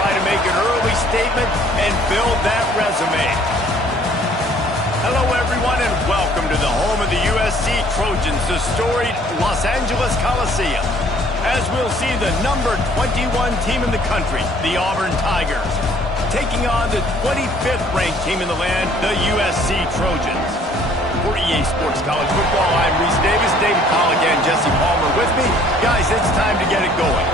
try to make an early statement and build that resume. Hello, everyone, and welcome to the home of the USC Trojans, the storied Los Angeles Coliseum. As we'll see the number 21 team in the country, the Auburn Tigers, taking on the 25th ranked team in the land, the USC Trojans. For EA Sports College Football, I'm Reese Davis, David Pollock, and Jesse Palmer with me. Guys, it's time to get it going.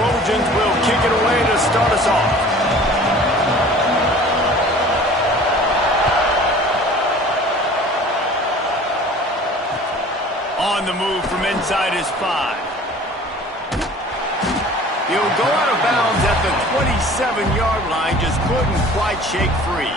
Trojans will kick it away to start us off. On the move from inside his 5. He'll go out of bounds at the 27-yard line, just couldn't quite shake free.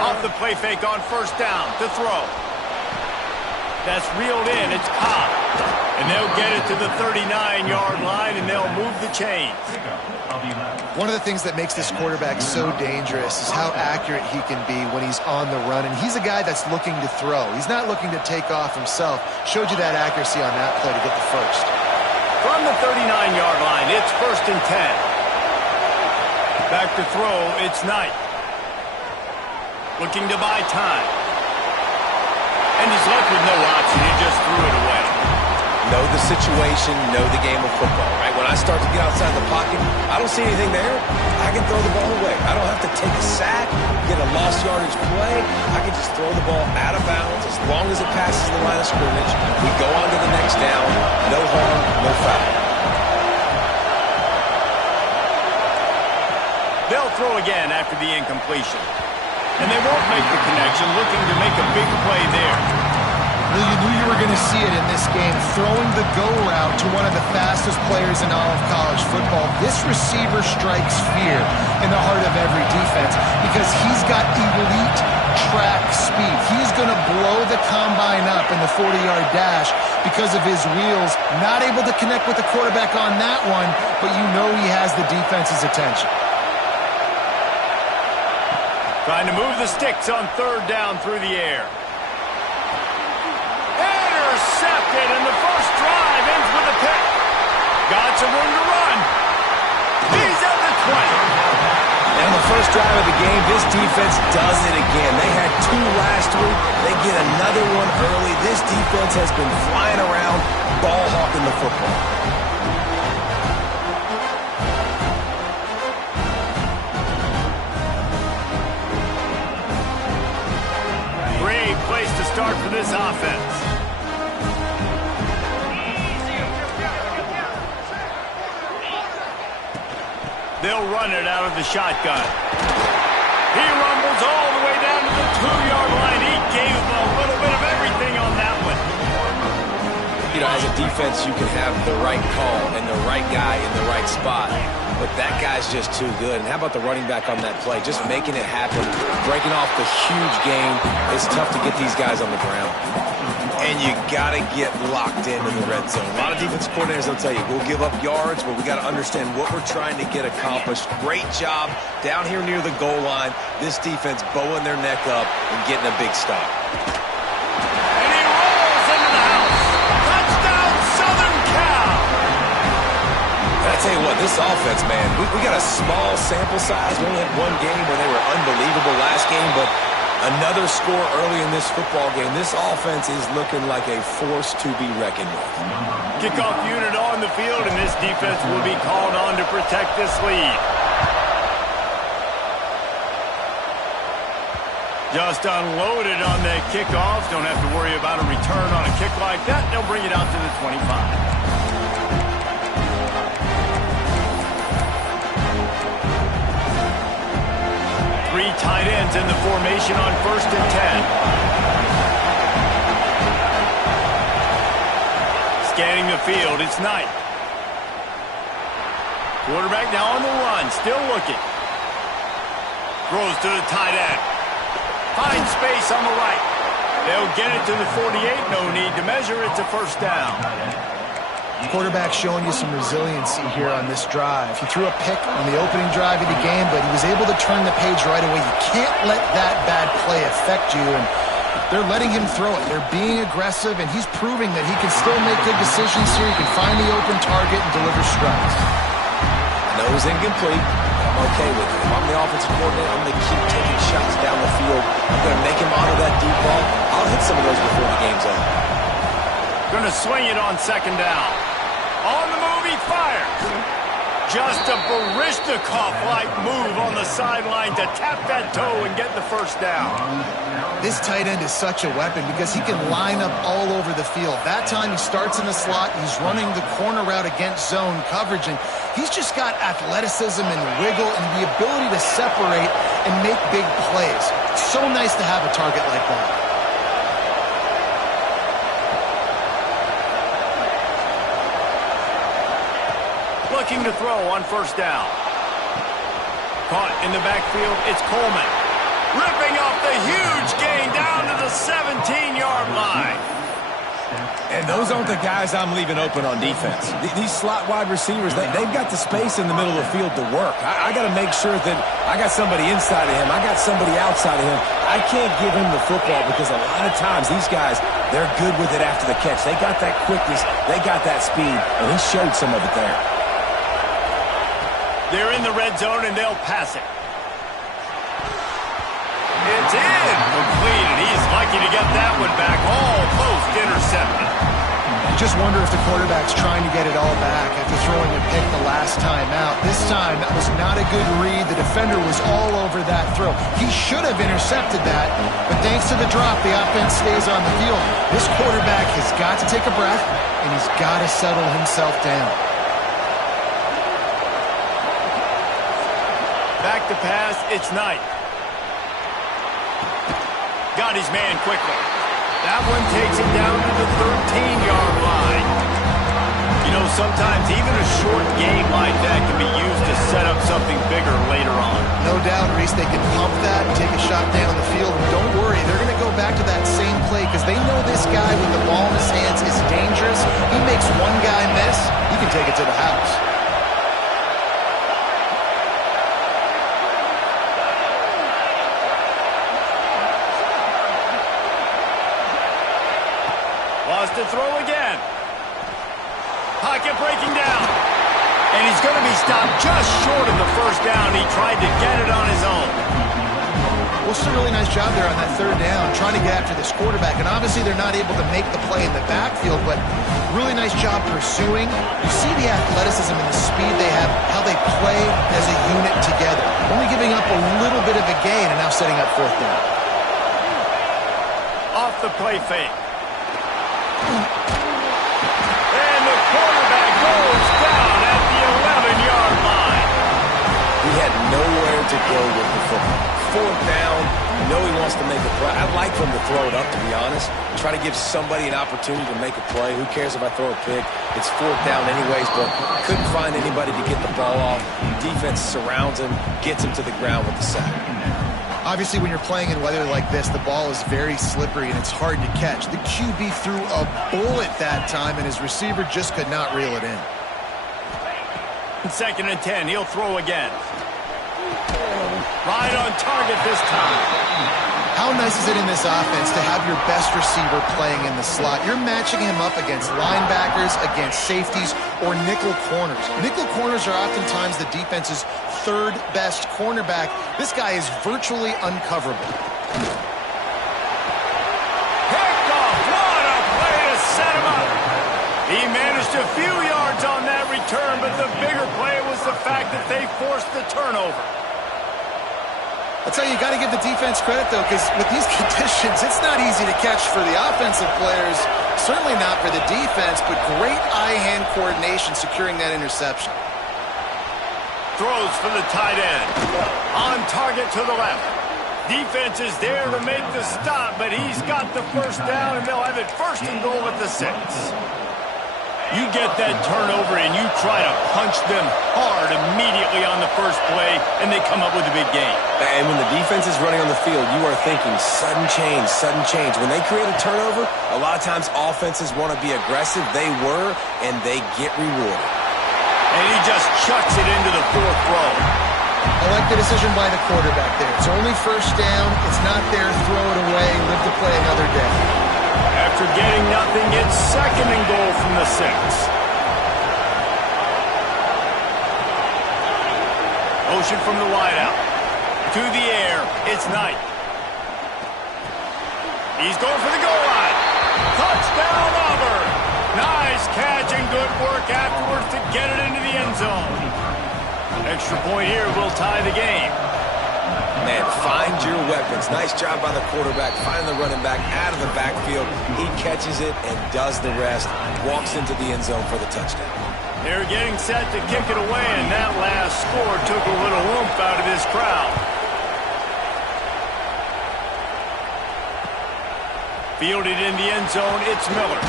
Off the play fake on first down to throw. That's reeled in. It's Cobb. And they'll get it to the 39-yard line, and they'll move the chains. One of the things that makes this quarterback so dangerous is how accurate he can be when he's on the run. And he's a guy that's looking to throw. He's not looking to take off himself. Showed you that accuracy on that play to get the first. From the 39-yard line, it's 1st and 10. Back to throw, it's Knight. Looking to buy time. And he's left with no option. He just threw it away. Know the situation, know the game of football, right? When I start to get outside the pocket, I don't see anything there. I can throw the ball away. I don't have to take a sack, get a lost yardage play. I can just throw the ball out of bounds as long as it passes the line of scrimmage. We go on to the next down. No harm, no foul. They'll throw again after the incompletion. And they won't make the connection, looking to make a big play there. Well, you knew you were going to see it in this game, throwing the go route to one of the fastest players in all of college football. This receiver strikes fear in the heart of every defense because he's got elite track speed. He's going to blow the combine up in the 40-yard dash because of his wheels. Not able to connect with the quarterback on that one, but you know he has the defense's attention. Trying to move the sticks on 3rd down through the air. Intercepted, and the first drive some room to run. He's at the 20. And on the first drive of the game, this defense does it again. They had 2 last week. They get another one early. This defense has been flying around, ball hawking the football. Great place to start for this offense. They'll run it out of the shotgun. He rumbles all the way down to the 2-yard line. He gave him a little bit of everything on that one. You know, as a defense, you can have the right call and the right guy in the right spot. But that guy's just too good. And how about the running back on that play? Just making it happen, breaking off the huge gain. It's tough to get these guys on the ground. And you got to get locked in the red zone. A lot of defensive coordinators will tell you, we'll give up yards, but we got to understand what we're trying to get accomplished. Great job down here near the goal line. This defense bowing their neck up and getting a big stop. And he rolls into the house. Touchdown, Southern Cal. And I tell you what, this offense, man, we got a small sample size. We only had one game where they were unbelievable last game, but another score early in this football game. This offense is looking like a force to be reckoned with. Kickoff unit on the field, and this defense will be called on to protect this lead. Just unloaded on the kickoff. Don't have to worry about a return on a kick like that. They'll bring it out to the 25. 3 tight ends in the formation on 1st and 10. Scanning the field, it's Knight. Quarterback now on the run, still looking. Throws to the tight end. Finds space on the right. They'll get it to the 48, no need to measure, it's a 1st down. Quarterback showing you some resiliency here on this drive. He threw a pick on the opening drive of the game, but he was able to turn the page right away. You can't let that bad play affect you, and they're letting him throw it. They're being aggressive, and he's proving that he can still make good decisions here. He can find the open target and deliver strikes. I know it was incomplete. I'm okay with it. If I'm the offensive coordinator, I'm going to keep taking shots down the field. I'm going to make him honor that deep ball. I'll hit some of those before the game's over. Going to swing it on 2nd down. On the move, he fires. Just a Baryshnikov-like move on the sideline to tap that toe and get the 1st down. This tight end is such a weapon because he can line up all over the field. That time he starts in the slot, he's running the corner route against zone coverage, and he's just got athleticism and wiggle and the ability to separate and make big plays. It's so nice to have a target like that. Looking to throw on 1st down. Caught in the backfield, it's Coleman. Ripping off the huge gain down to the 17-yard line. And those aren't the guys I'm leaving open on defense. These slot wide receivers, they've got the space in the middle of the field to work. I got to make sure that I got somebody inside of him. I got somebody outside of him. I can't give him the football because a lot of times these guys, they're good with it after the catch. They got that quickness. They got that speed, and he showed some of it there. They're in the red zone, and they'll pass it. It's in. Completed. He's lucky to get that one back. Almost intercepted. I just wonder if the quarterback's trying to get it all back after throwing a pick the last time out. This time, that was not a good read. The defender was all over that throw. He should have intercepted that, but thanks to the drop, the offense stays on the field. This quarterback has got to take a breath, and he's got to settle himself down. Back to pass, it's Knight. Got his man quickly. That one takes him down to the 13-yard line. You know, sometimes even a short game like that can be used to set up something bigger later on. No doubt, Reese, they can pump that and take a shot down the field. And don't worry, they're going to go back to that same play because they know this guy with the ball in his hands is dangerous. He makes one guy miss, he can take it to the house. To throw again. Pocket breaking down. And he's going to be stopped just short of the first down. He tried to get it on his own. Well, it's a really nice job there on that third down, trying to get after this quarterback. And obviously they're not able to make the play in the backfield, but really nice job pursuing. You see the athleticism and the speed they have, how they play as a unit together. Only giving up a little bit of a gain and now setting up fourth down. Off the play fake. And the quarterback goes down at the 11-yard line. He had nowhere to go with the football. Fourth down, you know he wants to make a play. I'd like for him to throw it up, to be honest. Try to give somebody an opportunity to make a play. Who cares if I throw a pick? It's fourth down anyways, but couldn't find anybody to get the ball off. Defense surrounds him, gets him to the ground with the sack. Obviously, when you're playing in weather like this, the ball is very slippery and it's hard to catch. The QB threw a bullet that time, and his receiver just could not reel it in. 2nd and 10, he'll throw again. Right on target this time. How nice is it in this offense to have your best receiver playing in the slot? You're matching him up against linebackers, against safeties, or nickel corners. Nickel corners are oftentimes the defense's third best cornerback. This guy is virtually uncoverable. Picked off. What a play to set him up. He managed a few yards on that return, but the bigger play was the fact that they forced the turnover. I'll tell you, you got to give the defense credit, though, because with these conditions, it's not easy to catch for the offensive players, certainly not for the defense, but great eye-hand coordination securing that interception. Throws for the tight end. On target to the left. Defense is there to make the stop, but he's got the first down, and they'll have it 1st and goal at the 6. You get that turnover and you try to punch them hard immediately on the first play, and they come up with a big gain. And when the defense is running on the field, you are thinking sudden change, sudden change. When they create a turnover, a lot of times offenses want to be aggressive. They were, and they get rewarded. And he just chucks it into the 4th row. I like the decision by the quarterback there. It's only first down. It's not there. Throw it away. Live to play another day. After getting nothing, it's 2nd and goal from the 6. Motion from the wideout. To the air. It's Knight. He's going for the goal line. Touchdown, Auburn. Nice catch and good work afterwards to get it into the end zone. Extra point here will tie the game. Man, find your weapons. Nice job by the quarterback, finding the running back out of the backfield. He catches it and does the rest. Walks into the end zone for the touchdown. They're getting set to kick it away, and that last score took a little oomph out of this crowd. Fielded in the end zone, it's Miller.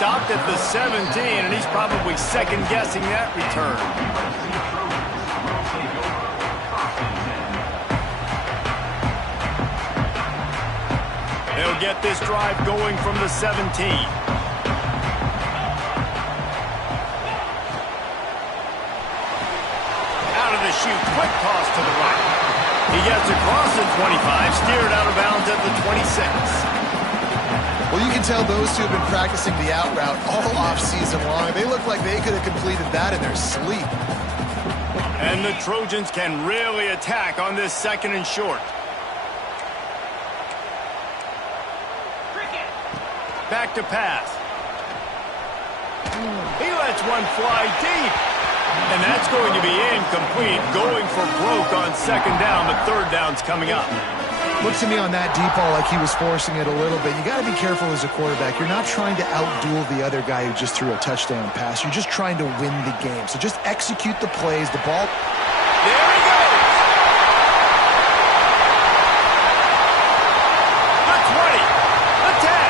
Stopped at the 17, and he's probably second-guessing that return. They'll get this drive going from the 17. Out of the chute, quick toss to the right. He gets across the 25, steered out of bounds at the 26. Well, you can tell those two have been practicing the out route all off-season long. They look like they could have completed that in their sleep. And the Trojans can really attack on this 2nd and short. Back to pass. He lets one fly deep. And that's going to be incomplete. Going for broke on 2nd down, but 3rd down's coming up. Looks to me on that deep ball like he was forcing it a little bit. You got to be careful as a quarterback. You're not trying to outduel the other guy who just threw a touchdown pass. You're just trying to win the game. So just execute the plays. The ball. There he goes. The 20. The 10.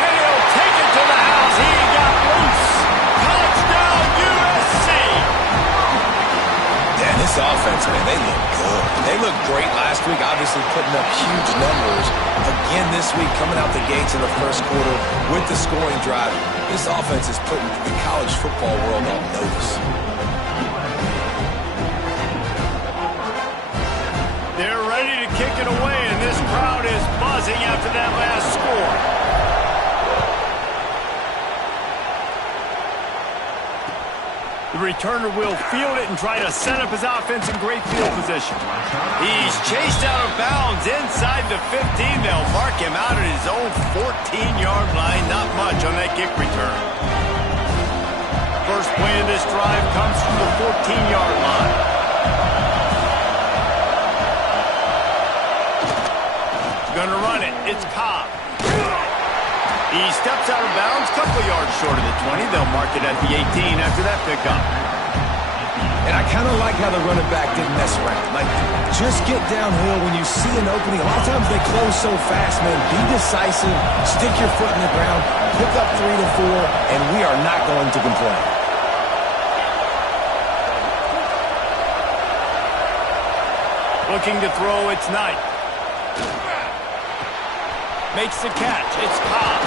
And he'll take it to the house. He got loose. Touchdown, USC. Yeah, this offense, man, they look good. They looked great last week, obviously putting up huge numbers. Again this week, coming out the gates in the 1st quarter with the scoring drive. This offense is putting the college football world on notice. They're ready to kick it away, and this crowd is buzzing after that last score. The returner will field it and try to set up his offense in great field position. He's chased out of bounds inside the 15. They'll mark him out at his own 14-yard line. Not much on that kick return. First play of this drive comes from the 14-yard line. Gonna run it. It's Cobb. He steps out of bounds, couple yards short of the 20. They'll mark it at the 18 after that pickup. And I kind of like how the running back didn't mess around. Like, just get downhill when you see an opening. A lot of times they close so fast, man. Be decisive, stick your foot in the ground, pick up 3 to 4, and we are not going to complain. Looking to throw, it's Knight. Makes the catch. It's Cobb.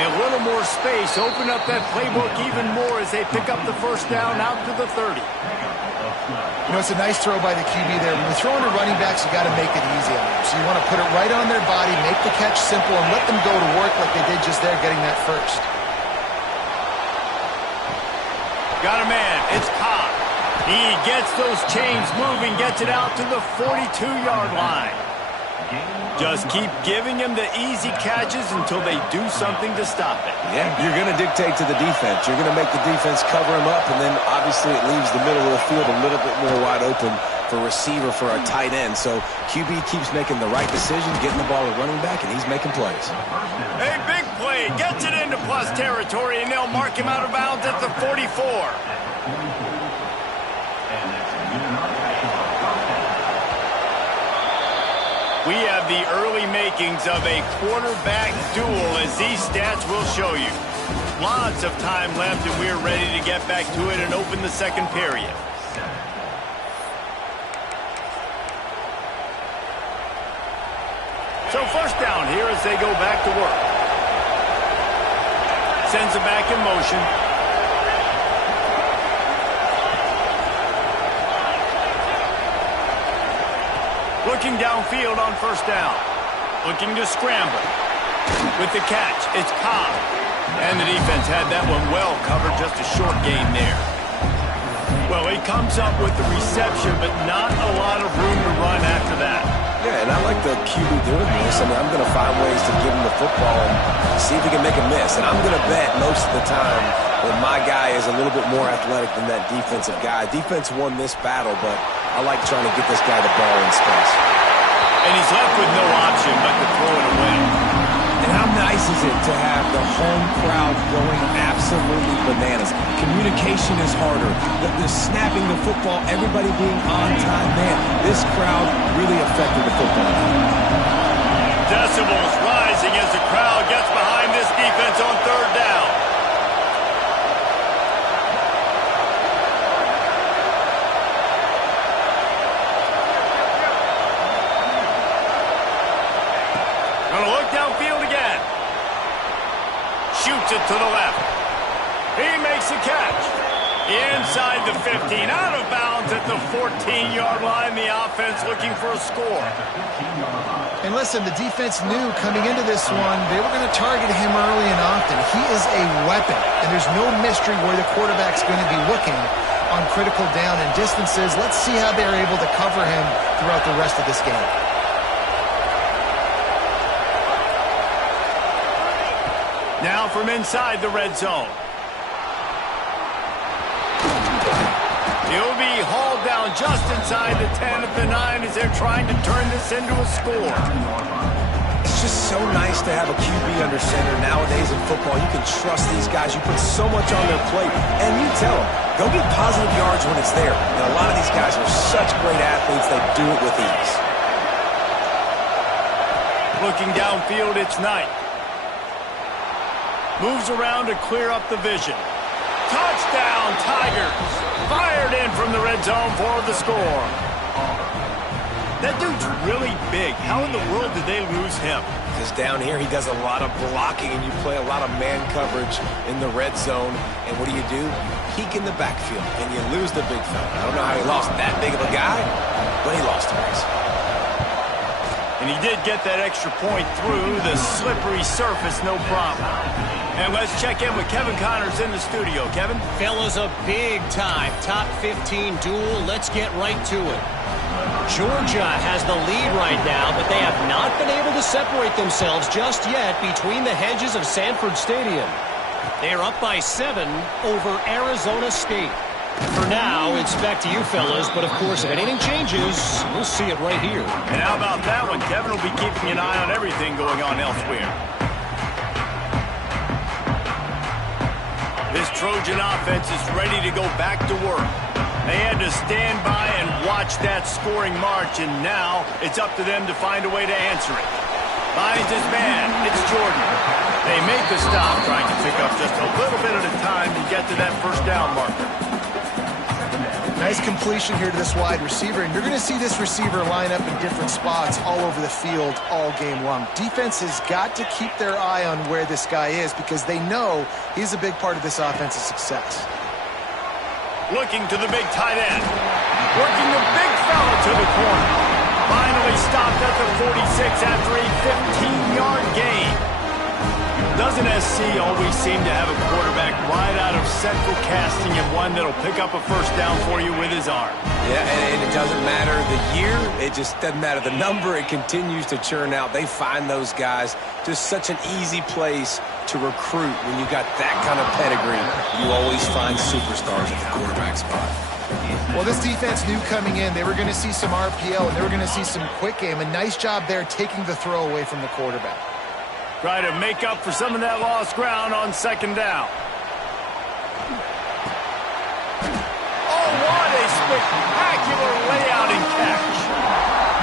A little more space. Open up that playbook even more as they pick up the first down out to the 30. You know, it's a nice throw by the QB there. When you're throwing to running backs, you got to make it easy on them. So you want to put it right on their body, make the catch simple, and let them go to work like they did just there, getting that first. Got a man. It's Cobb. He gets those chains moving, gets it out to the 42-yard line. Just keep giving him the easy catches until they do something to stop it. Yeah, you're going to dictate to the defense. You're going to make the defense cover him up, and then obviously it leaves the middle of the field a little bit more wide open for receiver, for a tight end. So QB keeps making the right decision, getting the ball to running back, and he's making plays. A big play, gets it into plus territory, and they'll mark him out of bounds at the 44. We have the early makings of a quarterback duel, as these stats will show you. Lots of time left, and we're ready to get back to it and open the second period. So first down here as they go back to work. Sends it back in motion. Looking downfield on first down. Looking to scramble. With the catch, it's Cobb. And the defense had that one well covered, just a short gain there. Well, he comes up with the reception, but not a lot of room to run after that. Yeah, and I like the QB doing this. I mean, I'm going to find ways to give him the football and see if he can make a miss. And I'm going to bet most of the time that my guy is a little bit more athletic than that defensive guy. Defense won this battle, but I like trying to get this guy the ball in space. And he's left with no option but to throw it away. And how nice is it to have the home crowd going absolutely bananas? Communication is harder. The snapping the football, everybody being on time. Man, this crowd really affected the football. Decibels rising as the crowd gets behind this defense on third down. Gonna look downfield again. Shoots it to the left. He makes a catch. Inside the 15, out of bounds at the 14-yard line. The offense looking for a score. And listen, the defense knew coming into this one, they were going to target him early and often. He is a weapon, and there's no mystery where the quarterback's going to be looking on critical down and distances. Let's see how they're able to cover him throughout the rest of this game. Now from inside the red zone. He'll be hauled down just inside the 10 of the 9 as they're trying to turn this into a score. It's just so nice to have a QB under center. Nowadays in football, you can trust these guys. You put so much on their plate, and you tell them, go get positive yards when it's there. And a lot of these guys are such great athletes, they do it with ease. Looking downfield, it's Knight. Moves around to clear up the vision. Touchdown, Tigers! Fired in from the red zone for the score. That dude's really big. How in the world did they lose him? Because down here he does a lot of blocking, and you play a lot of man coverage in the red zone. And what do? Peek in the backfield, and you lose the big fella. I don't know how he lost that big of a guy, but he lost him. And he did get that extra point through the slippery surface, no problem. And let's check in with Kevin Connors in the studio. Kevin? Fellas, a big-time top 15 duel. Let's get right to it. Georgia has the lead right now, but they have not been able to separate themselves just yet between the hedges of Sanford Stadium. They are up by 7 over Arizona State. For now, it's back to you, fellas, but of course, if anything changes, we'll see it right here. And how about that one? Kevin will be keeping an eye on everything going on elsewhere. This Trojan offense is ready to go back to work. They had to stand by and watch that scoring march, and now it's up to them to find a way to answer it. Finds his man. It's Jordan. They make the stop, trying to pick up just a little bit at a time to get to that first down marker. Nice completion here to this wide receiver, and you're going to see this receiver line up in different spots all over the field all game long. Defense has got to keep their eye on where this guy is because they know he's a big part of this offense's success. Looking to the big tight end. Working the big fella to the corner. Finally stopped at the 46 after a 15-yard gain. Doesn't SC always seem to have a quarterback right out of central casting and one that'll pick up a first down for you with his arm? Yeah, and it doesn't matter the year. It just doesn't matter the number. It continues to churn out. They find those guys just such an easy place to recruit. When you got that kind of pedigree, you always find superstars at the quarterback spot. Well, this defense knew coming in they were going to see some RPO and they were going to see some quick game. A nice job there taking the throw away from the quarterback. Try to make up for some of that lost ground on second down. Oh, what a spectacular layout and catch.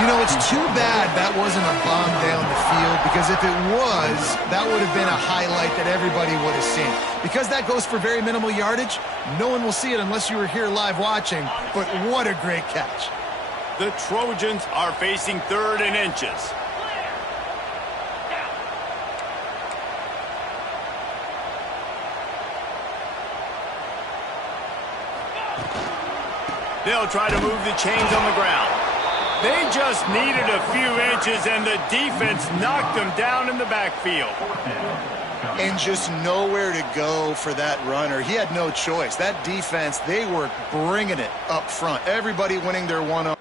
You know, it's too bad that wasn't a bomb down the field because if it was, that would have been a highlight that everybody would have seen. Because that goes for very minimal yardage, no one will see it unless you were here live watching, but what a great catch. The Trojans are facing 3rd and inches. They'll try to move the chains on the ground. They just needed a few inches, and the defense knocked them down in the backfield. And just nowhere to go for that runner. He had no choice. That defense, they were bringing it up front. Everybody winning their one-on-one.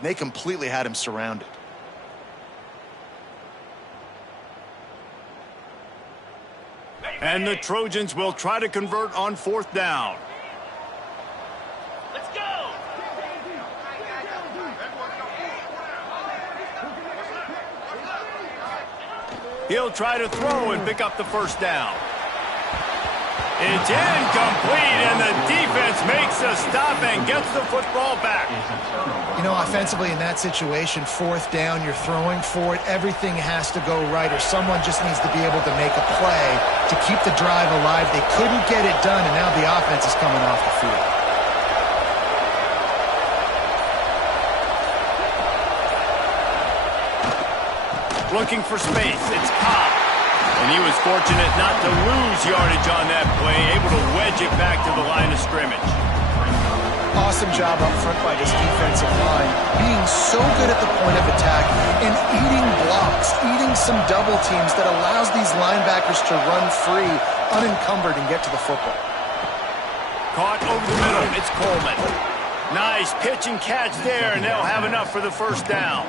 They completely had him surrounded. And the Trojans will try to convert on 4th down. Let's go! He'll try to throw and pick up the first down. It's incomplete, and the defense makes a stop and gets the football back. You know, offensively in that situation, 4th down, you're throwing for it. Everything has to go right, or someone just needs to be able to make a play to keep the drive alive. They couldn't get it done, and now the offense is coming off the field. Looking for space. It's Cobb. And he was fortunate not to lose yardage on that play, able to wedge it back to the line of scrimmage. Awesome job up front by this defensive line, being so good at the point of attack and eating blocks, eating some double teams that allows these linebackers to run free, unencumbered, and get to the football. Caught over the middle. It's Coleman. Nice pitch and catch there, and they'll have enough for the first down.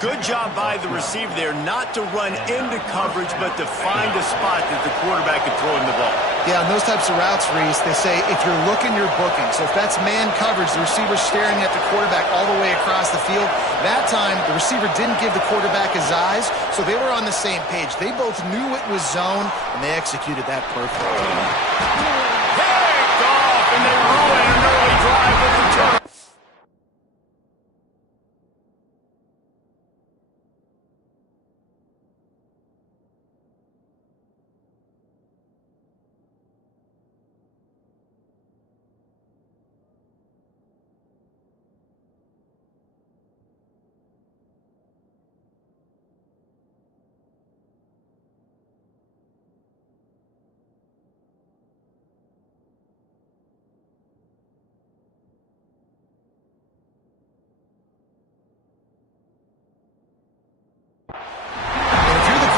Good job by the receiver there not to run into coverage, but to find a spot that the quarterback can throw in the ball. Yeah, on those types of routes, Reese, they say if you're looking, you're booking. So if that's man coverage, the receiver's staring at the quarterback all the way across the field. That time, the receiver didn't give the quarterback his eyes, so they were on the same page. They both knew it was zone, and they executed that perfectly. Picked off, and they ruin an early drive with the turn.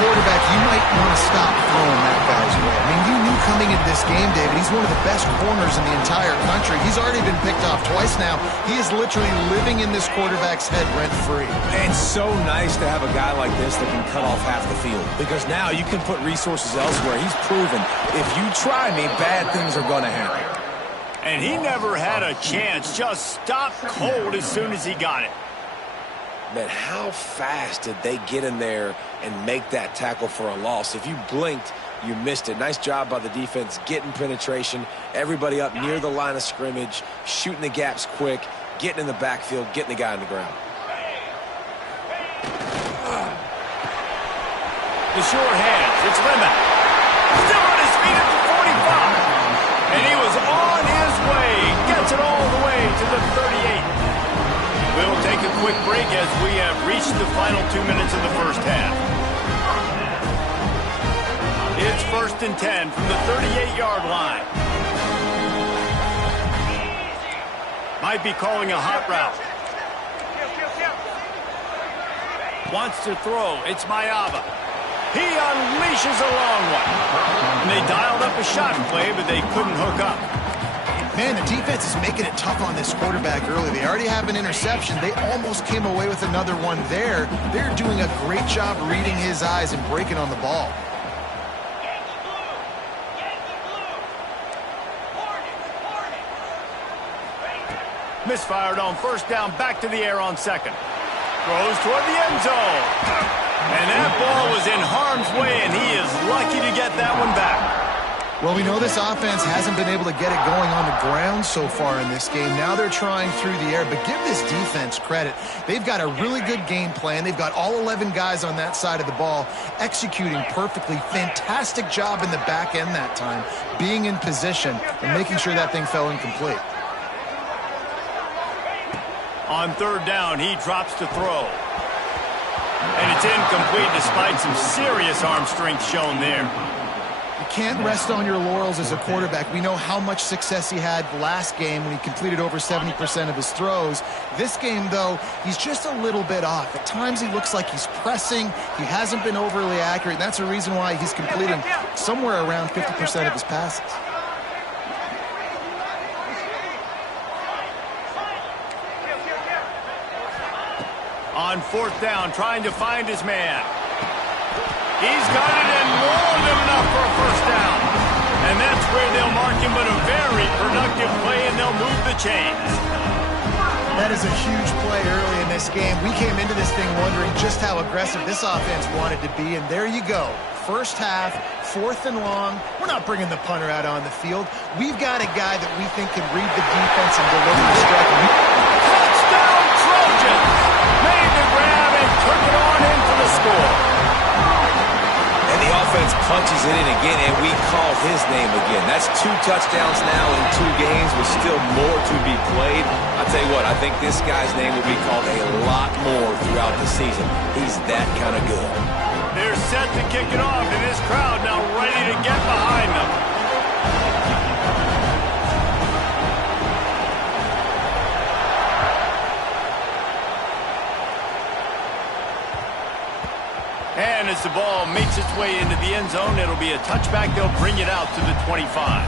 Quarterback, you might want to stop throwing that guy's way. I mean, you knew coming into this game, David, he's one of the best corners in the entire country. He's already been picked off twice now. He is literally living in this quarterback's head rent-free. It's so nice to have a guy like this that can cut off half the field, because now you can put resources elsewhere. He's proven if you try me, bad things are going to happen. And he never had a chance. Just stopped cold as soon as he got it. Man, how fast did they get in there and make that tackle for a loss? If you blinked, you missed it. Nice job by the defense getting penetration. Everybody up near the line of scrimmage, shooting the gaps quick, getting in the backfield, getting the guy on the ground. The short hands, it's Lemon. Still on his feet at the 45. And he was on his way. Gets it all the way to the 38. We'll take a quick break as we have reached the final 2 minutes of the first half. It's 1st and 10 from the 38-yard line. Might be calling a hot route. Wants to throw. It's Mayava. He unleashes a long one. And they dialed up a shot play, but they couldn't hook up. Man, the defense is making it tough on this quarterback early. They already have an interception. They almost came away with another one there. They're doing a great job reading his eyes and breaking on the ball. Misfired on first down, back to the air on second. Throws toward the end zone. And that ball was in harm's way, and he is lucky to get that one back. Well, we know this offense hasn't been able to get it going on the ground so far in this game. Now they're trying through the air, but give this defense credit. They've got a really good game plan. They've got all 11 guys on that side of the ball executing perfectly. Fantastic job in the back end that time, being in position and making sure that thing fell incomplete. On third down, he drops to throw. And it's incomplete despite some serious arm strength shown there. You can't rest on your laurels as a quarterback. We know how much success he had last game when he completed over 70% of his throws. This game, though, he's just a little bit off. At times he looks like he's pressing. He hasn't been overly accurate, and that's a reason why he's completing somewhere around 50% of his passes. On fourth down, trying to find his man. He's got it and more than enough for a first down. And that's where they'll mark him, but a very productive play, and they'll move the chains. That is a huge play early in this game. We came into this thing wondering just how aggressive this offense wanted to be, and there you go. First half, 4th and long. We're not bringing the punter out on the field. We've got a guy that we think can read the defense and deliver the strike. Touchdown, Trojans! Made the grab and took it on in for the score. And the offense punches it in again, and we call his name again. That's 2 touchdowns now in 2 games with still more to be played. I'll tell you what, I think this guy's name will be called a lot more throughout the season. He's that kind of good. They're set to kick it off, and this crowd now ready to get behind them. And as the ball makes its way into the end zone, it'll be a touchback. They'll bring it out to the 25.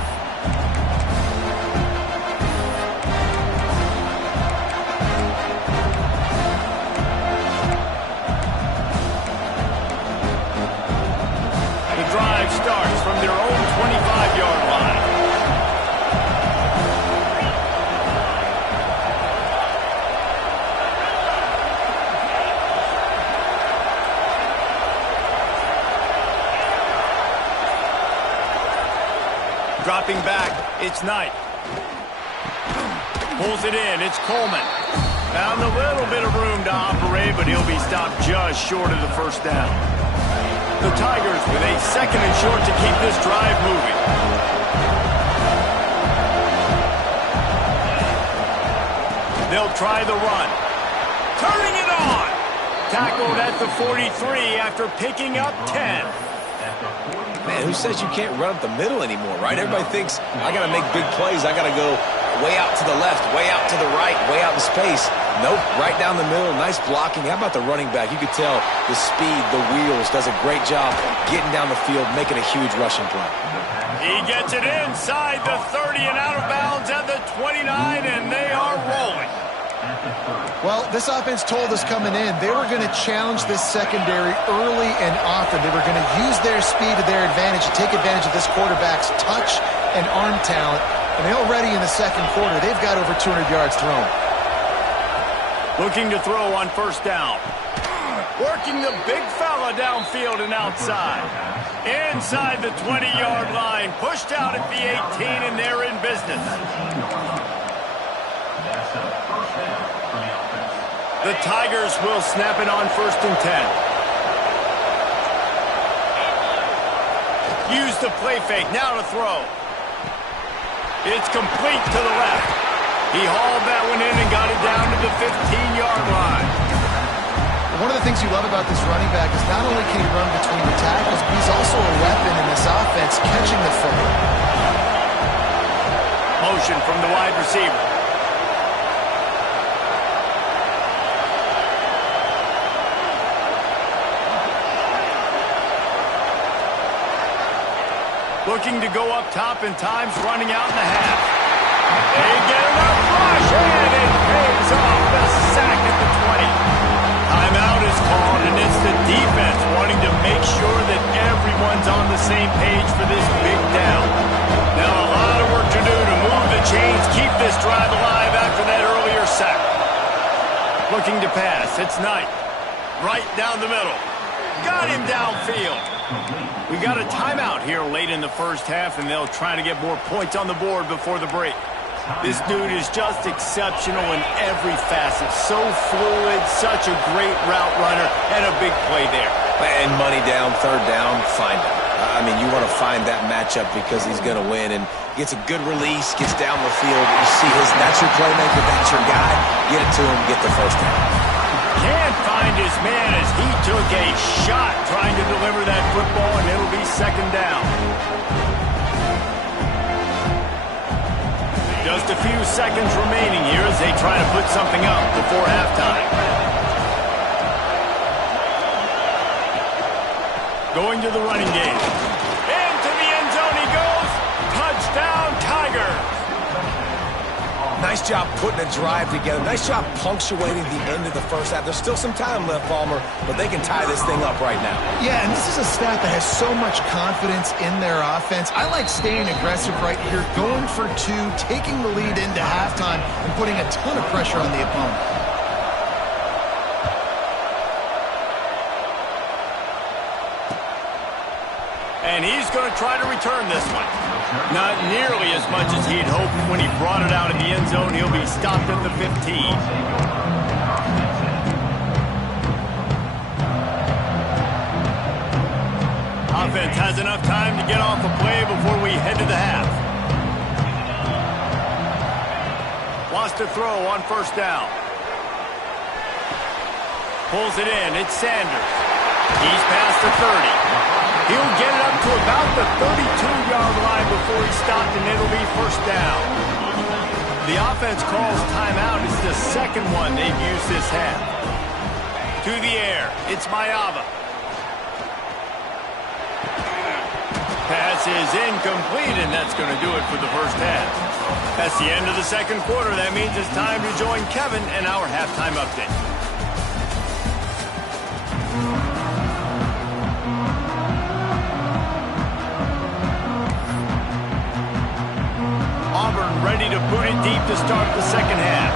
starts from their own 25-yard line. Dropping back, it's Knight. Pulls it in, it's Coleman. Found a little bit of room to operate, but he'll be stopped just short of the first down. The Tigers with a second and short to keep this drive moving. They'll try the run. Turning it on! Tackled at the 43 after picking up 10. Man, who says you can't run up the middle anymore, right? Everybody thinks, I got to make big plays. I got to go way out to the left, way out to the right, way out in space. Nope, right down the middle. Nice blocking. How about the running back? You could tell the speed, the wheels, does a great job getting down the field, making a huge rushing play. He gets it inside the 30 and out of bounds at the 29, and they are rolling. Well, this offense told us coming in they were going to challenge this secondary early and often. They were going to use their speed to their advantage and take advantage of this quarterback's touch and arm talent. And they already in the second quarter, they've got over 200 yards thrown. Looking to throw on first down. Working the big fella downfield and outside. Inside the 20-yard line. Pushed out at the 18, and they're in business. The Tigers will snap it on first and 10. Use the play fake. Now to throw. It's complete to the left. He hauled that one in and got it down to the 15-yard line. One of the things you love about this running back is not only can he run between the tackles, but he's also a weapon in this offense, catching the football. Motion from the wide receiver. Looking to go up top, and time's running out in the half. They get enough rush, and it pays off. The sack at the 20. Timeout is called, and it's the defense wanting to make sure that everyone's on the same page for this big down. Now a lot of work to do to move the chains, keep this drive alive after that earlier sack. Looking to pass, it's Knight. Right down the middle. Got him downfield. We got a timeout here late in the first half, and they'll try to get more points on the board before the break. This dude is just exceptional in every facet. So fluid, such a great route runner, and a big play there. And money down, third down, find him. I mean, you want to find that matchup because he's going to win, and gets a good release, gets down the field. You see that's your playmaker, that's your guy. Get it to him, get the first down. Can't find his man as he took a shot trying to deliver that football, and it'll be second down. Just a few seconds remaining here as they try to put something up before halftime. Going to the running game. Into the end zone he goes. Touchdown, Tigers. Nice job putting a drive together. Nice job punctuating the end of the first half. There's still some time left, Palmer, but they can tie this thing up right now. Yeah, and this is a staff that has so much confidence in their offense. I like staying aggressive right here, going for two, taking the lead into halftime, and putting a ton of pressure on the opponent. And he's going to try to return this one. Not nearly as much as he'd hoped when he brought it out in the end zone. He'll be stopped at the 15. Offense has enough time to get off a play before we head to the half. Wants to throw on first down. Pulls it in. It's Sanders. He's past the 30. He'll get it up to about the 32-yard line before he's stopped, and it'll be first down. The offense calls timeout. It's the second one they've used this half. To the air. It's Mayava. Pass is incomplete, and that's going to do it for the first half. That's the end of the second quarter. That means it's time to join Kevin and our halftime update. to start the second half.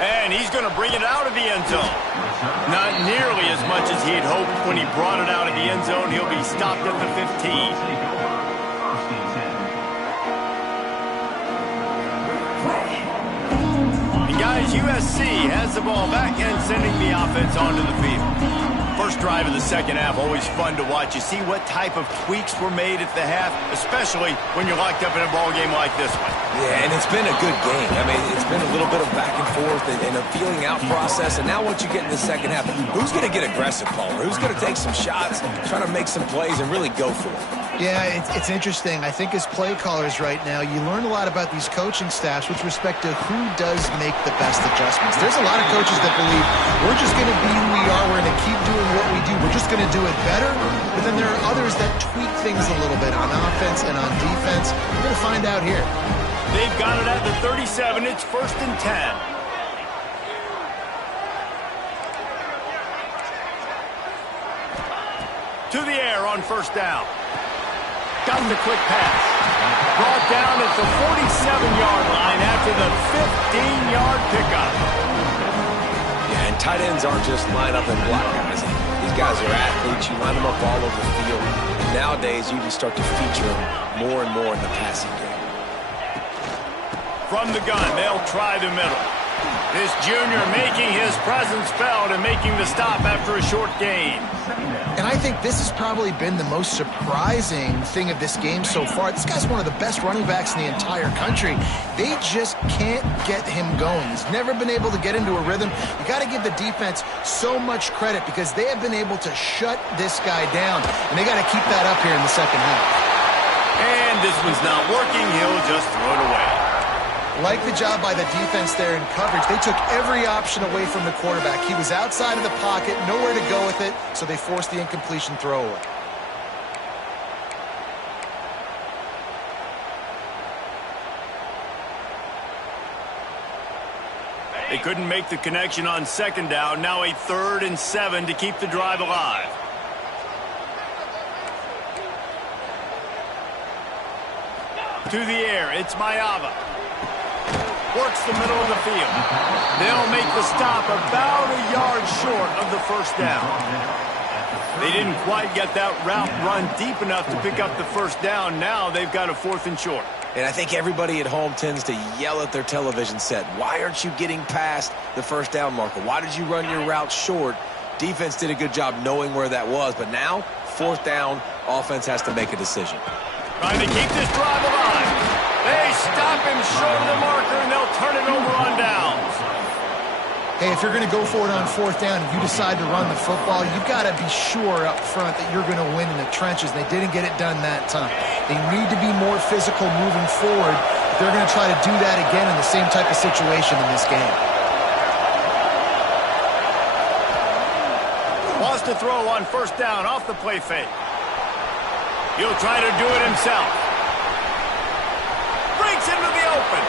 And he's going to bring it out of the end zone. Not nearly as much as he had hoped when he brought it out of the end zone. He'll be stopped at the 15. Guys, USC has the ball back and sending the offense onto the field. First drive of the second half, always fun to watch. You see what type of tweaks were made at the half, especially when you're locked up in a ball game like this one. Yeah, and it's been a good game. I mean, it's been a little bit of back and forth and a feeling out process. And now once you get in the second half, who's going to get aggressive, Palmer? Who's going to take some shots, try to make some plays, and really go for it? Yeah, it's interesting. I think as play callers right now, you learn a lot about these coaching staffs with respect to who does make the best adjustments. There's a lot of coaches that believe we're just going to be who we are. We're going to keep doing what we do. We're just going to do it better. But then there are others that tweak things a little bit on offense and on defense. We're going to find out here. They've got it at the 37. It's 1st and 10. To the air on 1st down. Got the quick pass. Brought down at the 47-yard line after the 15-yard pickup. Yeah, and tight ends aren't just line up and block guys. These guys are athletes. You line them up all over the field. And nowadays, you can start to feature them more and more in the passing game. From the gun, they'll try the middle. This junior making his presence felt and making the stop after a short gain. And I think this has probably been the most surprising thing of this game so far. This guy's one of the best running backs in the entire country. They just can't get him going. He's never been able to get into a rhythm. You got to give the defense so much credit because they have been able to shut this guy down. And they got to keep that up here in the second half. And this one's not working. He'll just throw it away. Like the job by the defense there in coverage. They took every option away from the quarterback. He was outside of the pocket, nowhere to go with it, so they forced the incompletion throw away. They couldn't make the connection on 2nd down. Now a 3rd and 7 to keep the drive alive. To the air, it's Mayava. Works the middle of the field. They'll make the stop about a yard short of the 1st down. They didn't quite get that route run deep enough to pick up the 1st down. Now they've got a 4th and short. And I think everybody at home tends to yell at their television set. Why aren't you getting past the 1st down marker? Why did you run your route short? Defense did a good job knowing where that was. But now, 4th down, offense has to make a decision. Trying to keep this drive alive. They stop him short of the marker, and they'll turn it over on downs. Hey, if you're going to go for it on 4th down and you decide to run the football, you've got to be sure up front that you're going to win in the trenches. They didn't get it done that time. They need to be more physical moving forward. They're going to try to do that again in the same type of situation in this game. Wants to throw on 1st down off the play fake. He'll try to do it himself. Breaks into the open.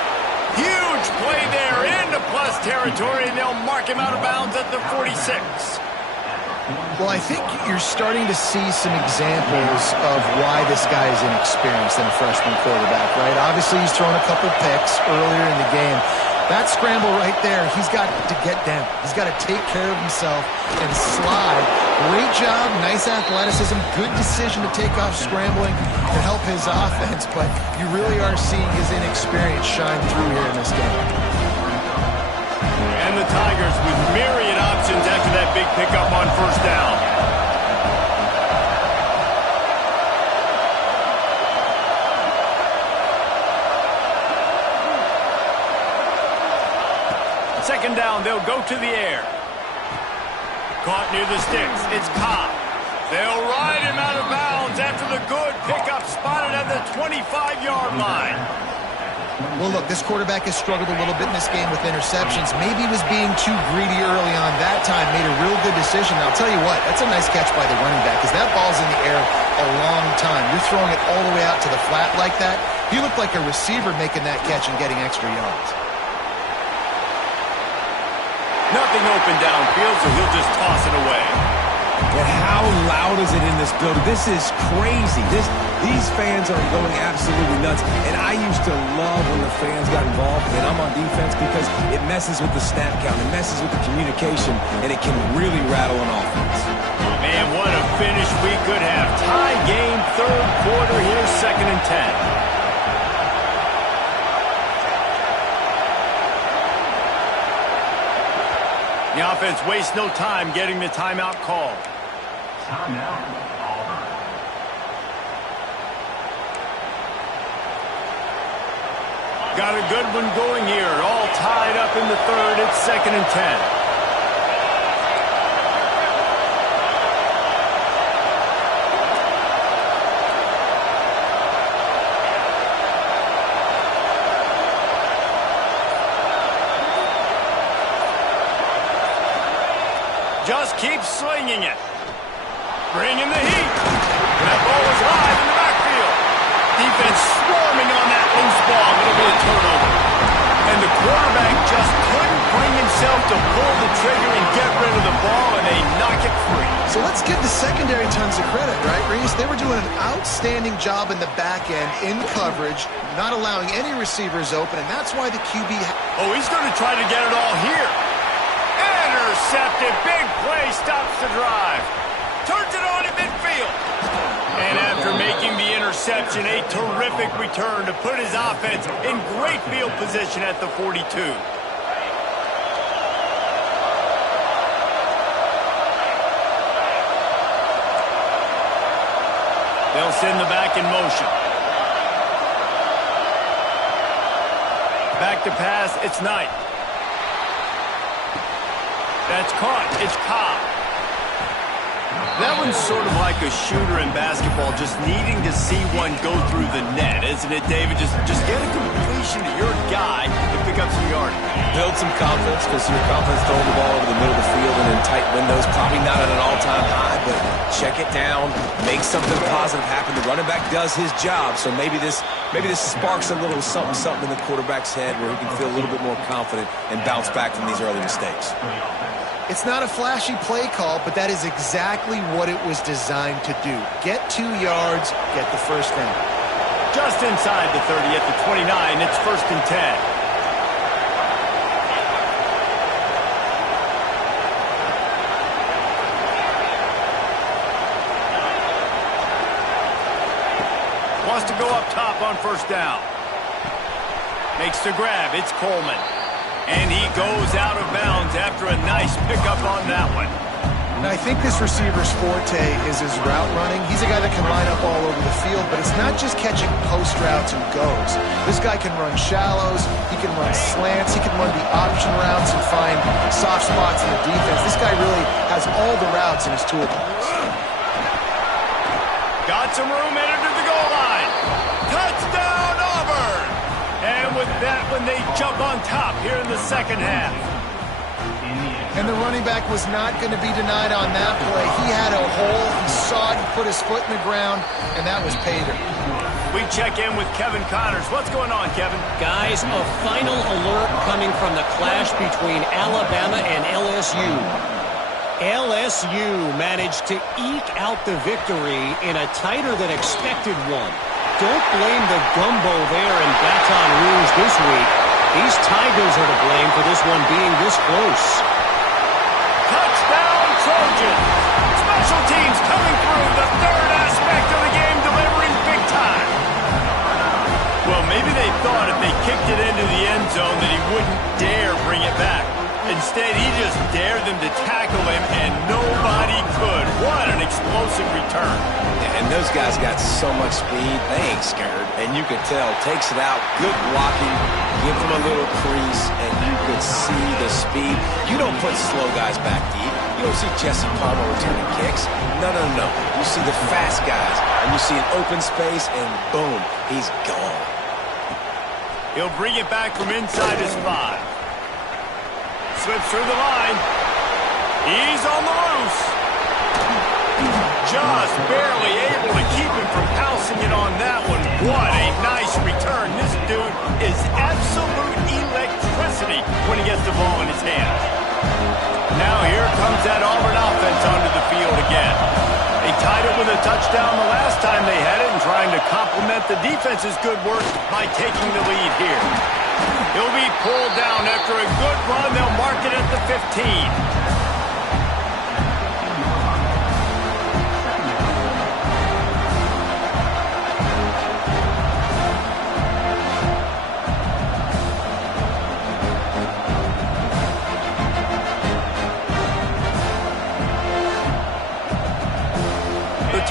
Huge play there into plus territory, and they'll mark him out of bounds at the 46. Well, I think you're starting to see some examples of why this guy is inexperienced in a freshman quarterback, right? Obviously, he's thrown a couple picks earlier in the game. That scramble right there, he's got to get down. He's got to take care of himself and slide. Great job, nice athleticism, good decision to take off scrambling to help his offense, but you really are seeing his inexperience shine through here in this game. And the Tigers with myriad options after that big pickup on 1st down. Second down, they'll go to the air. Caught near the sticks. It's Cobb. They'll ride him out of bounds after the good pickup spotted at the 25-yard line. Well, look, this quarterback has struggled a little bit in this game with interceptions. Maybe he was being too greedy early on that time, made a real good decision. Now, I'll tell you what, that's a nice catch by the running back because that ball's in the air a long time. You're throwing it all the way out to the flat like that. He looked like a receiver making that catch and getting extra yards. Nothing open downfield, so he'll just toss it away. But how loud is it in this building? This is crazy. These fans are going absolutely nuts. And I used to love when the fans got involved, and I'm on defense, because it messes with the snap count, it messes with the communication, and it can really rattle an offense. Man, what a finish we could have. Tie game, third quarter. Here's 2nd and 10. The offense wastes no time getting the timeout call. Timeout, Auburn. Got a good one going here. All tied up in the third. It's 2nd and 10. Just keep slinging it. Bringing the heat. And that ball is live in the backfield. Defense swarming on that loose ball. It'll be a turnover. And the quarterback just couldn't bring himself to pull the trigger and get rid of the ball, and they knock it free. So let's give the secondary tons of credit, right, Reese? They were doing an outstanding job in the back end, in coverage, not allowing any receivers open, and that's why the QB... Oh, he's going to try to get it all here. Intercepted. Big play. Stops the drive. Turns it on in midfield. And after making the interception, a terrific return to put his offense in great field position at the 42. They'll send the back in motion. Back to pass. It's Knight. That's caught. It's Cobb. That one's sort of like a shooter in basketball, just needing to see one go through the net, isn't it, David? Just get a completion to your guy and pick up some yardage. Build some confidence, because your confidence throwing the ball over the middle of the field and in tight windows, probably not at an all-time high, but check it down, make something positive happen. The running back does his job, so maybe this sparks a little something in the quarterback's head where he can feel a little bit more confident and bounce back from these early mistakes. It's not a flashy play call, but that is exactly what it was designed to do. Get 2 yards, get the first down. Just inside the 30 at the 29, it's 1st and 10. Wants to go up top on 1st down. Makes the grab. It's Coleman. And he goes out of bounds after a nice pickup on that one. Now, I think this receiver's forte is his route running. He's a guy that can line up all over the field, but it's not just catching post routes and goes. This guy can run shallows, he can run slants, he can run the option routes and find soft spots in the defense. This guy really has all the routes in his toolbox. Got some room, headed to the goal line. Touchdown, Auburn! And with that one, they jump on top here in the 2nd half. And the running back was not going to be denied on that play. He had a hole, he saw it, he put his foot in the ground, and that was pay dirt. We check in with Kevin Connors. What's going on, Kevin? Guys, a final alert coming from the clash between Alabama and LSU. LSU managed to eke out the victory in a tighter than expected one. Don't blame the gumbo there in Baton Rouge this week. These Tigers are to blame for this one being this close. Touchdown, Trojans! Special teams coming through, the third aspect of the game, delivering big time. Well, maybe they thought if they kicked it into the end zone that he wouldn't dare bring it back. Instead, he just dared them to tackle him, and nobody could. What an explosive return. Yeah, and those guys got so much speed, they ain't scared. And you could tell, takes it out, good blocking, give them a little crease, and you could see the speed. You don't put slow guys back deep. You don't see Jesse Palmer returning kicks. No. You see the fast guys, and you see an open space, and boom, he's gone. He'll bring it back from inside his 5. Slips through the line. He's on the loose. Just barely able to keep him from pouncing it on that one. What a nice return. This dude is absolute electricity when he gets the ball in his hands. Now here comes that Auburn offense onto the field again. tied it with a touchdown the last time they had it and trying to complement the defense's good work by taking the lead here. He'll be pulled down after a good run. They'll mark it at the 15.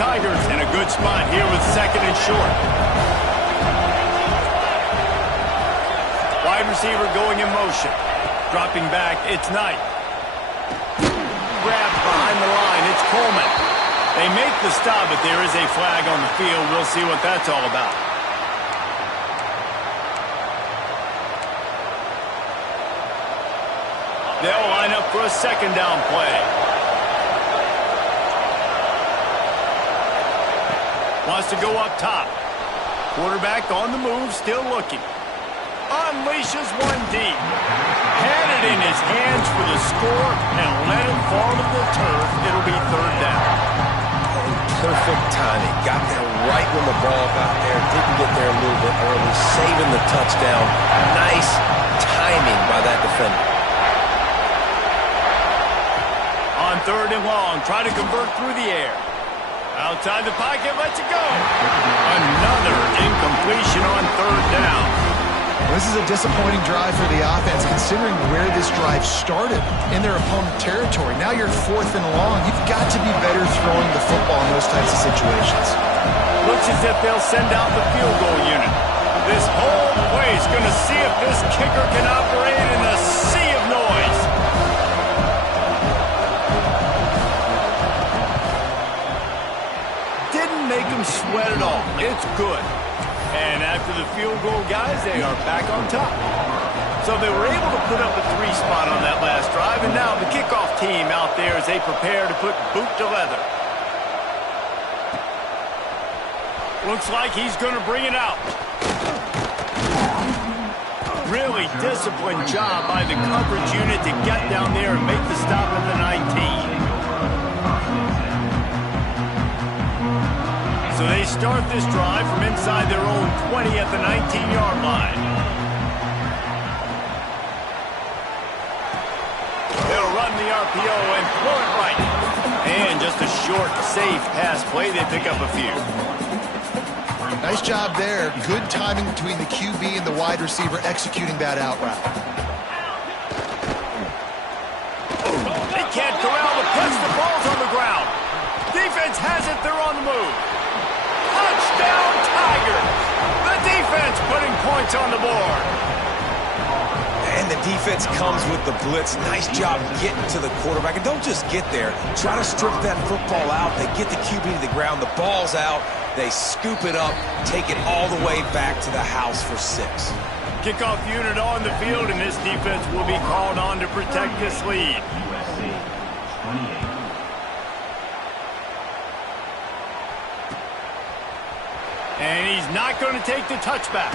Tigers in a good spot here with second and short. Wide receiver going in motion. Dropping back, it's Knight. Grabs behind the line, it's Coleman. They make the stop, but there is a flag on the field. We'll see what that's all about. They'll line up for a second down play. Wants to go up top. Quarterback on the move, still looking. Unleashes one deep. Had it in his hands for the score and let it fall to the turf. It'll be third down. Perfect timing. Got there right when the ball got there. Didn't get there a little bit early. Saving the touchdown. Nice timing by that defender. On third and long, try to convert through the air. Outside the pocket, lets it go. Another incompletion on third down. This is a disappointing drive for the offense, considering where this drive started in their opponent territory. Now you're fourth and long. You've got to be better throwing the football in those types of situations. Looks as if they'll send out the field goal unit. This whole place going to see if this kicker can operate in a sea of noise. Make them sweat it all. It's good. And after the field goal, guys, they are back on top. So they were able to put up a 3 spot on that last drive, and now the kickoff team out there as they prepare to put boot to leather. Looks like he's going to bring it out. Really disciplined job by the coverage unit to get down there and make the stop at the 19. So they start this drive from inside their own 20 at the 19-yard line. They'll run the RPO and throw it right. And just a short, safe pass play. They pick up a few. Nice job there. Good timing between the QB and the wide receiver executing that out route. They can't corral the punch. The ball's on the ground. Defense has it. They're on the move. Touchdown, Tigers! The defense putting points on the board. And the defense comes with the blitz. Nice job getting to the quarterback. And don't just get there. Try to strip that football out. They get the QB to the ground. The ball's out. They scoop it up, take it all the way back to the house for 6. Kickoff unit on the field, and this defense will be called on to protect this lead. USC, 28. And he's not going to take the touchback.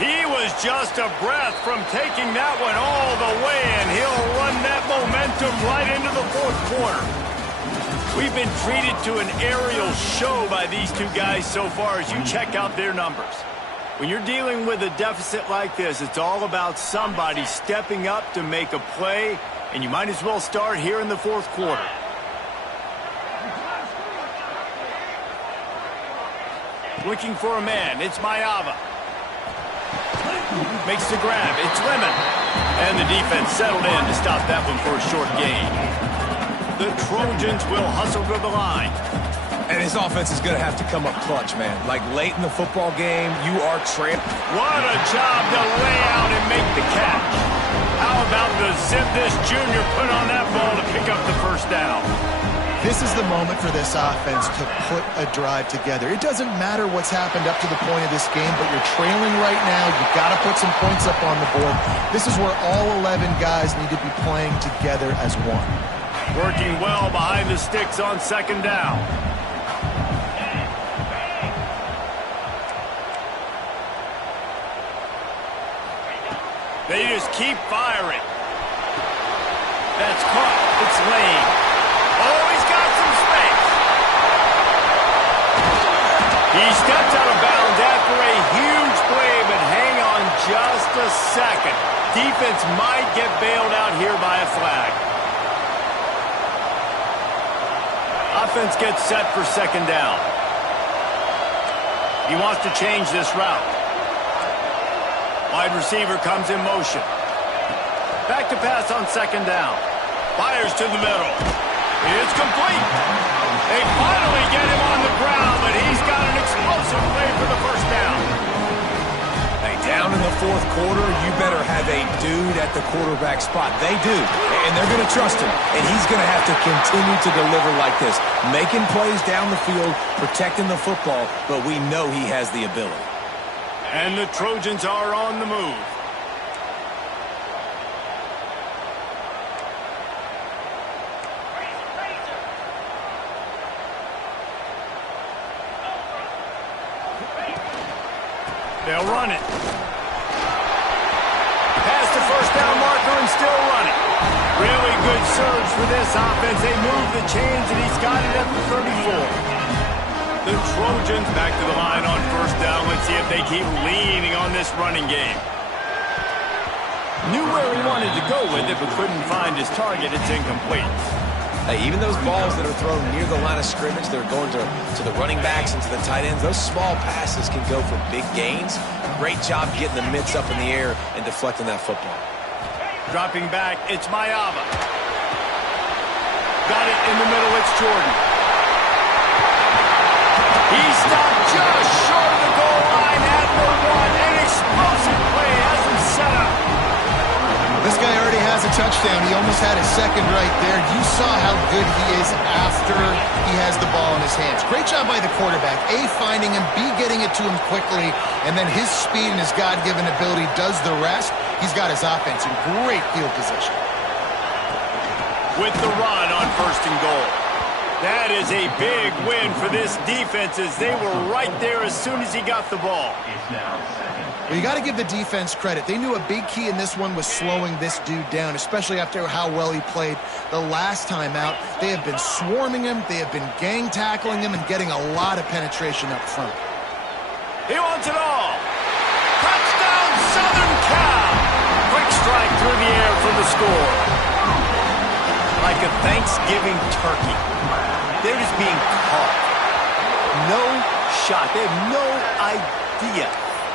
He was just a breath from taking that one all the way, and he'll run that momentum right into the fourth quarter. We've been treated to an aerial show by these two guys so far as you check out their numbers. When you're dealing with a deficit like this, it's all about somebody stepping up to make a play, and you might as well start here in the fourth quarter. Looking for a man. It's Mayava. Makes the grab. It's Lemon. And the defense settled in to stop that one for a short gain. The Trojans will hustle to the line. And his offense is going to have to come up clutch, man. Like late in the football game, you are trapped. What a job to lay out and make the catch. How about the zip this junior put on that ball to pick up the first down? This is the moment for this offense to put a drive together. It doesn't matter what's happened up to the point of this game, but you're trailing right now. You've got to put some points up on the board. This is where all 11 guys need to be playing together as one. Working well behind the sticks on second down. They just keep firing. That's caught. It's Lane. Oh, he's got some space. He steps out of bounds after a huge play, but hang on just a second. Defense might get bailed out here by a flag. Offense gets set for second down. He wants to change this route. Wide receiver comes in motion. Back to pass on second down. Fires to the middle. It's complete. They finally get him on the ground, but he's got an explosive play for the first down. Hey, down in the fourth quarter, you better have a dude at the quarterback spot. They do, and they're going to trust him, and he's going to have to continue to deliver like this, making plays down the field, protecting the football, but we know he has the ability. And the Trojans are on the move. They'll run it. Past the first down marker and still running. Really good surge for this offense. They move the chains and he's got it at the 34. The Trojans back to the line on first down. Let's see if they keep leaning on this running game. Knew where he wanted to go with it, but couldn't find his target. It's incomplete. Hey, even those balls that are thrown near the line of scrimmage, they're going to the running backs and to the tight ends, those small passes can go for big gains. Great job getting the mitts up in the air and deflecting that football. Dropping back, it's Mayava. Got it in the middle, it's Jordan. He stopped just short of the goal line at the one. An explosive play has him set up. This guy already has a touchdown. He almost had a second right there. You saw how good he is after he has the ball in his hands. Great job by the quarterback. A, finding him. B, getting it to him quickly. And then his speed and his God-given ability does the rest. He's got his offense in great field position. With the run on first and goal. That is a big win for this defense as they were right there as soon as he got the ball. It's now second. Well, you got to give the defense credit. They knew a big key in this one was slowing this dude down, especially after how well he played the last time out. They have been swarming him. They have been gang tackling him and getting a lot of penetration up front. He wants it all. Touchdown, Southern Cal. Quick strike through the air for the score. Like a Thanksgiving turkey. They're just being caught. No shot. They have no idea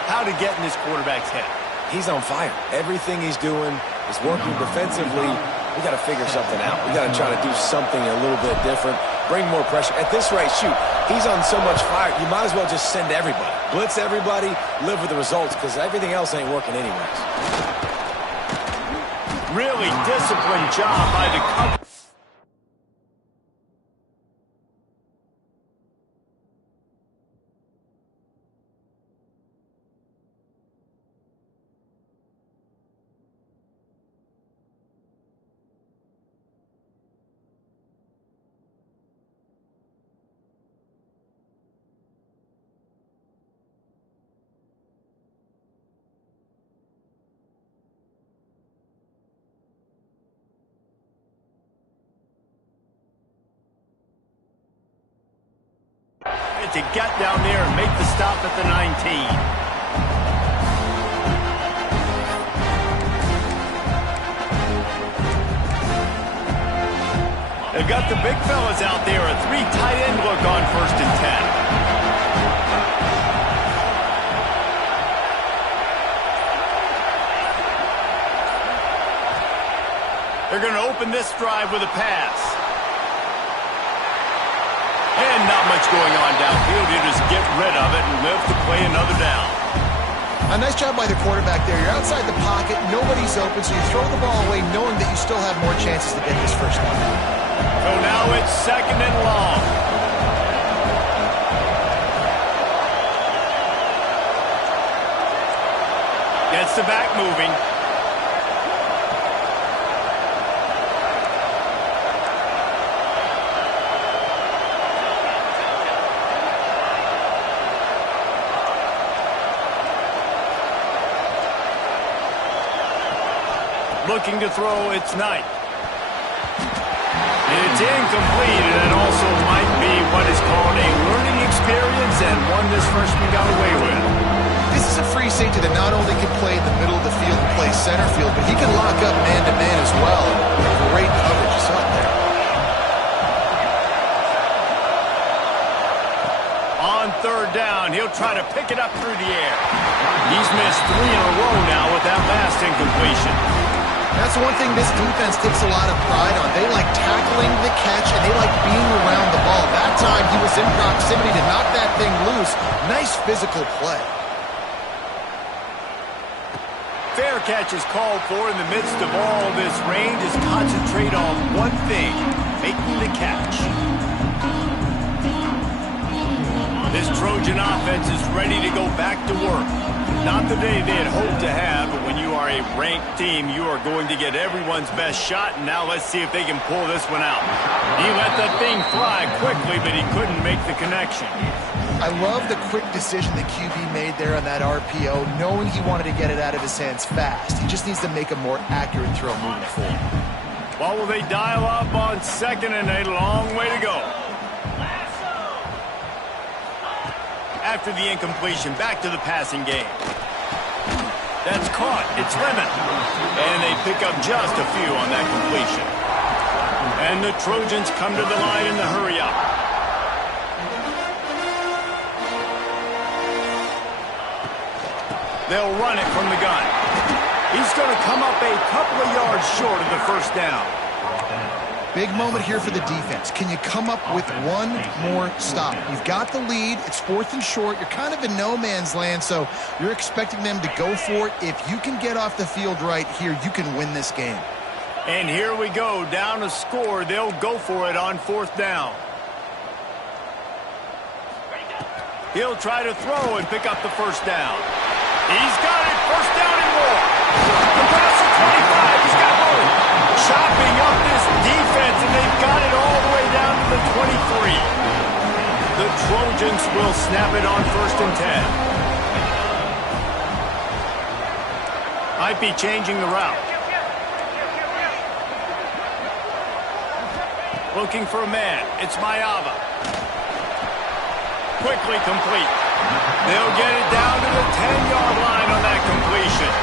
how to get in this quarterback's head. He's on fire. Everything he's doing is working defensively. We got to figure something out. We got to try to do something a little bit different, bring more pressure. At this rate, shoot, he's on so much fire, you might as well just send everybody. Blitz everybody, live with the results, because everything else ain't working anyways. Really disciplined job by the cover. To get down there and make the stop at the 19. They've got the big fellas out there, a 3 tight end look on first and 10. They're going to open this drive with a pass. And not much going on downfield. You just get rid of it and live to play another down. A nice job by the quarterback there. You're outside the pocket, nobody's open, so you throw the ball away knowing that you still have more chances to get this first down. So now it's second and long. Gets the back moving. Looking to throw, it's Knight. It's incomplete, and it also might be what is called a learning experience and one this freshman got away with. This is a free safety that not only can play in the middle of the field and play center field, but he can lock up man-to-man as well. Great coverage you saw there. On third down, he'll try to pick it up through the air. He's missed 3 in a row now with that last incompletion. That's one thing this defense takes a lot of pride on. They like tackling the catch, and they like being around the ball. That time, he was in proximity to knock that thing loose. Nice physical play. Fair catch is called for in the midst of all this rain. Just concentrate on one thing, making the catch. This Trojan offense is ready to go back to work. Not the day they had hoped to have, but when you are a ranked team, you are going to get everyone's best shot, and now let's see if they can pull this one out. He let the thing fly quickly, but he couldn't make the connection. I love the quick decision the QB made there on that RPO, knowing he wanted to get it out of his hands fast. He just needs to make a more accurate throw moving forward. Well, will they dial up on 2nd and a long way to go? After the incompletion, back to the passing game. That's caught. It's Lemon. And they pick up just a few on that completion. And the Trojans come to the line in the hurry-up. They'll run it from the gun. He's going to come up a couple of yards short of the first down. Big moment here for the defense. Can you come up with one more stop? You've got the lead. It's 4th and short. You're kind of in no man's land, so you're expecting them to go for it. If you can get off the field right here, you can win this game. And here we go. Down to score. They'll go for it on 4th down. He'll try to throw and pick up the first down. He's got it. First down and more. Across the 25. He's got room. Chopping up this defense, and they've got it all the way down to the 23. The Trojans will snap it on 1st and 10. Might be changing the route. Looking for a man. It's Mayava. Quickly complete. They'll get it down to the 10-yard line on that completion.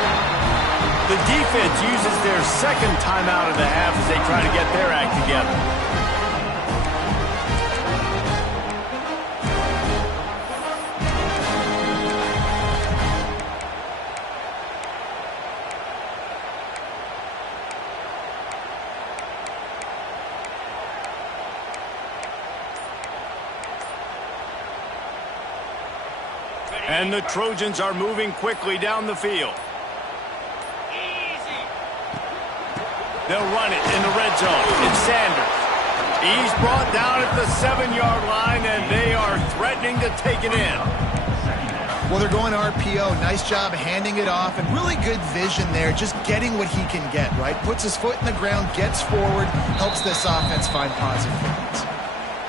The defense uses their 2nd timeout of the half as they try to get their act together. And the Trojans are moving quickly down the field. They'll run it in the red zone. It's Sanders. He's brought down at the 7-yard line, and they are threatening to take it in. Well, they're going RPO. Nice job handing it off, and really good vision there, just getting what he can get, right? Puts his foot in the ground, gets forward, helps this offense find positive points.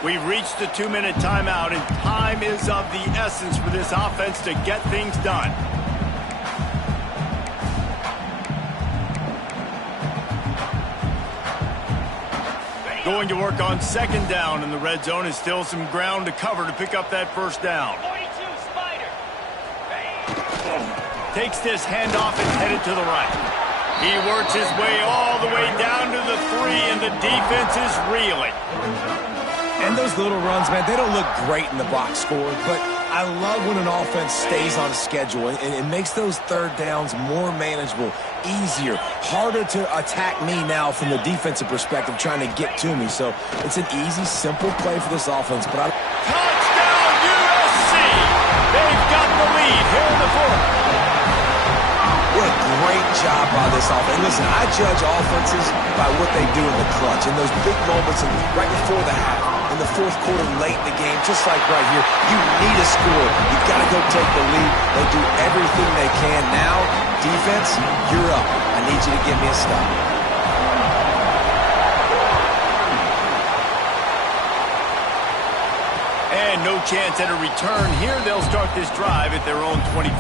We've reached the 2-minute timeout, and time is of the essence for this offense to get things done. Going to work on 2nd down in the red zone, and still some ground to cover to pick up that first down. 42, Spider. Takes this handoff and headed to the right. He works his way all the way down to the 3, and the defense is reeling. And those little runs, man, they don't look great in the box score, but I love when an offense stays on schedule, and it makes those 3rd downs more manageable, easier, harder to attack me now from the defensive perspective trying to get to me. So it's an easy, simple play for this offense. But Touchdown USC! They've got the lead here in the 4th. What a great job by this offense. And listen, I judge offenses by what they do in the clutch, in those big moments right before the half. In the 4th quarter, late in the game, just like right here, you need a score. You've got to go take the lead. They do everything they can. Now, defense, you're up. I need you to give me a stop. And no chance at a return here. They'll start this drive at their own 25.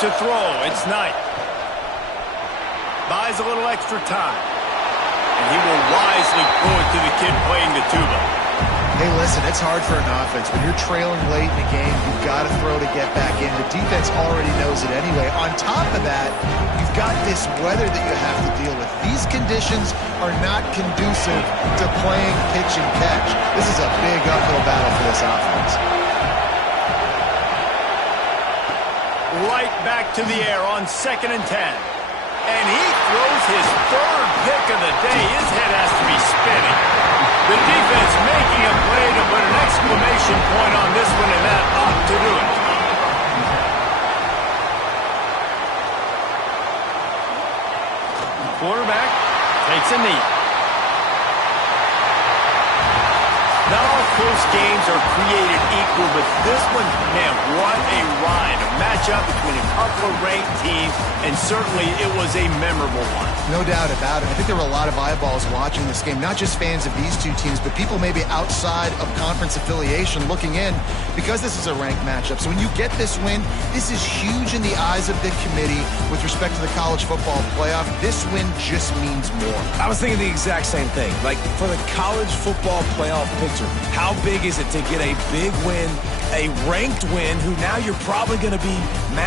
to throw. It's Knight. Buys a little extra time. And he will wisely throw it to the kid playing the tuba. Hey, listen, it's hard for an offense. When you're trailing late in the game, you've got to throw to get back in. The defense already knows it anyway. On top of that, you've got this weather that you have to deal with. These conditions are not conducive to playing pitch and catch. This is a big uphill battle for this offense. Right back to the air on 2nd and 10. And he throws his 3rd pick of the day. His head has to be spinning. The defense making a play to put an exclamation point on this one, and that ought to do it. The quarterback takes a knee. Not all close games are created equal, but this one, man, what a ride. A matchup between a couple of ranked teams, and certainly it was a memorable one. No doubt about it. I think there were a lot of eyeballs watching this game, not just fans of these two teams, but people maybe outside of conference affiliation looking in because this is a ranked matchup. So when you get this win, this is huge in the eyes of the committee with respect to the college football playoff. This win just means more. I was thinking the exact same thing. Like, for the college football playoff picture, how big is it to get a big win, a ranked win, who now you're probably going to be matched